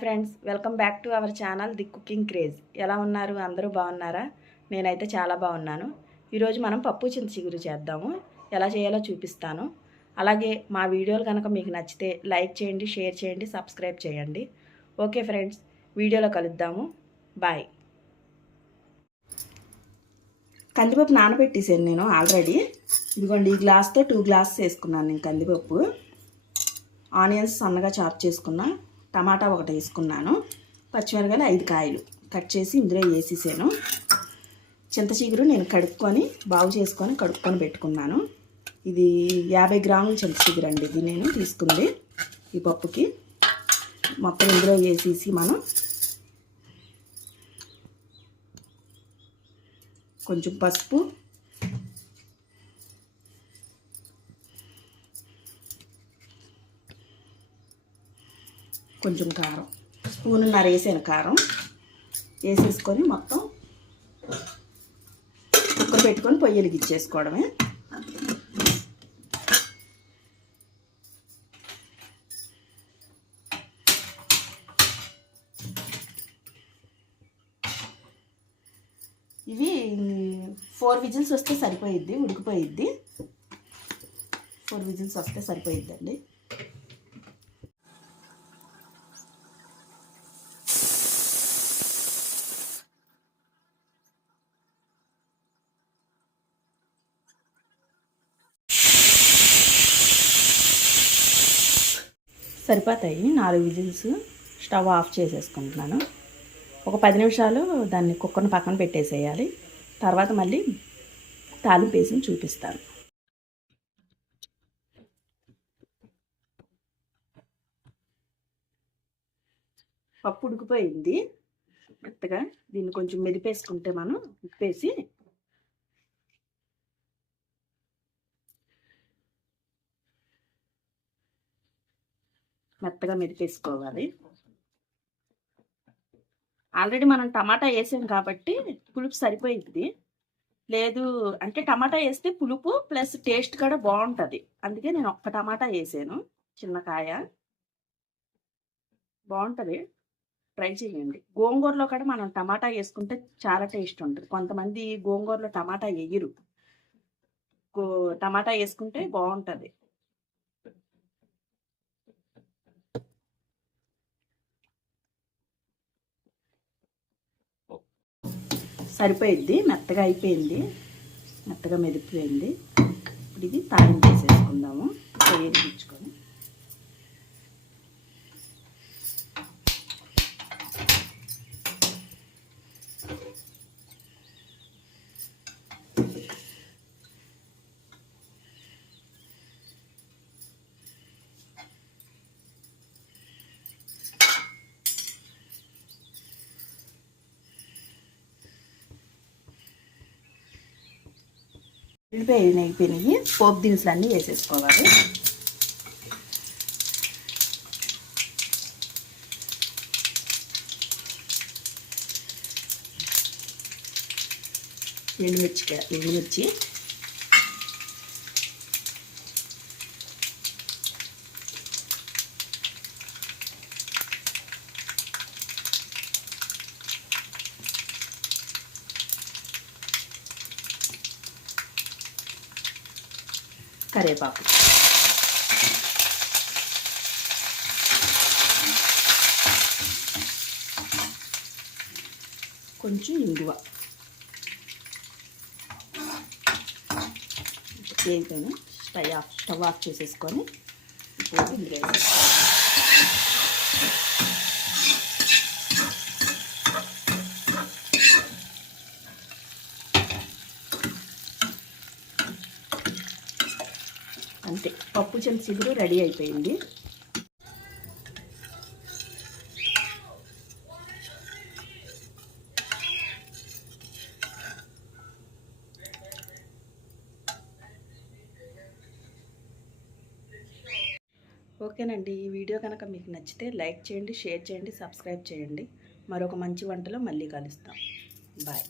Friends, welcome back to our channel the cooking craze. ఎలా ఉన్నారు? అందరూ బాగున్నారా? నేనైతే చాలా బాగున్నాను. ఈరోజు మనం పప్పు చింతచిగురు చేద్దాము. ఎలా చేయాలో చూపిస్తాను. అలాగే మా వీడియోలు కనుక మీకు నచ్చితే లైక్ చేయండి, షేర్ చేయండి, సబ్స్క్రైబ్ చేయండి. ఓకే ఫ్రెండ్స్, వీడియోలో కలుద్దాము. బాయ్. కందిపప్పు నానబెట్టేసాను నేను ఆల్రెడీ. ఇదిగోండి, ఈ గ్లాస్తో 2 గ్లాసెస్ వేసుకున్నాను నేను కందిపప్పు. ఆనియన్స్ సన్నగా చాప్ చేసుకున్నా, టమాటా ఒకటి వేసుకున్నాను, పచ్చిమిరపకాయలు 5 కాయలు కట్ చేసి ఇందులో వేసేసాను. చింతచిగురు నేను బాగు చేసుకొని కడుక్కొని పెట్టుకున్నాను. ఇది 50 గ్రాముల చింతచిగురు అండి. ఇది నేను తీసుకుంది ఈ పప్పుకి. మొత్తం ఇందులో వేసేసి మనం కొంచెం పసుపు, కొంచెం కారం, స్పూన్నర వేసాను కారం. వేసేసుకొని మొత్తం కుక్కర్ పెట్టుకొని పొయ్యి వెలిగించేసుకోవడమే. ఇవి 4 విజిల్స్ వస్తే సరిపోయిద్ది, ఉడికిపోయిద్ది. 4 విజిల్స్ వస్తే సరిపోయిద్దండి. సరిపోతాయి 4 విజిల్స్. స్టవ్ ఆఫ్ చేసేసుకుంటున్నాను. ఒక 10 నిమిషాలు దాన్ని కుక్కర్ని పక్కన పెట్టేసేయాలి. తర్వాత మళ్ళీ తాలింపు వేసి చూపిస్తాను. పప్పు ఉడికిపోయింది మెత్తగా. దీన్ని కొంచెం మెదిపేసుకుంటే మనం ఉప్పేసి మెత్తగా మెదిపేసుకోవాలి. ఆల్రెడీ మనం టమాటా వేసాం కాబట్టి పులుపు సరిపోయింది. లేదు అంటే టమాటా వేస్తే పులుపు ప్లస్ టేస్ట్ కూడా బాగుంటుంది. అందుకే నేను ఒక్క టమాటా వేసాను, చిన్న కాయ. బాగుంటుంది, ట్రై చేయండి. గోంగూరలో కూడా మనం టమాటా వేసుకుంటే చాలా టేస్ట్ ఉంటుంది. కొంతమంది గోంగూరలో టమాటా వేయరు, టమాటా వేసుకుంటే బాగుంటుంది. సరిపోయిద్ది, మెత్తగా అయిపోయింది, మెత్తగా మెదిపోయింది. ఇప్పుడు ఇది తాలింపు వేసేసుకుందాము. వేయించుకొని అయిపోయినాయి. పోపు దినుసులు అన్నీ వేసేసుకోవాలి. ఎండుమిర్చి, కరివేపాకు, కొంచెం ఇంగువ. వేగిపోయిన స్టవ్ ఆఫ్ చేసేసుకొని ఇప్పుడు ఇందులో వేసేసుకోవాలి. అంతే, పప్పు చింతచిగురు రెడీ అయిపోయింది. ఓకేనండి, ఈ వీడియో కనుక మీకు నచ్చితే లైక్ చేయండి, షేర్ చేయండి, సబ్స్క్రైబ్ చేయండి. మరొక మంచి వంటలో మళ్ళీ కలుస్తాం. బాయ్.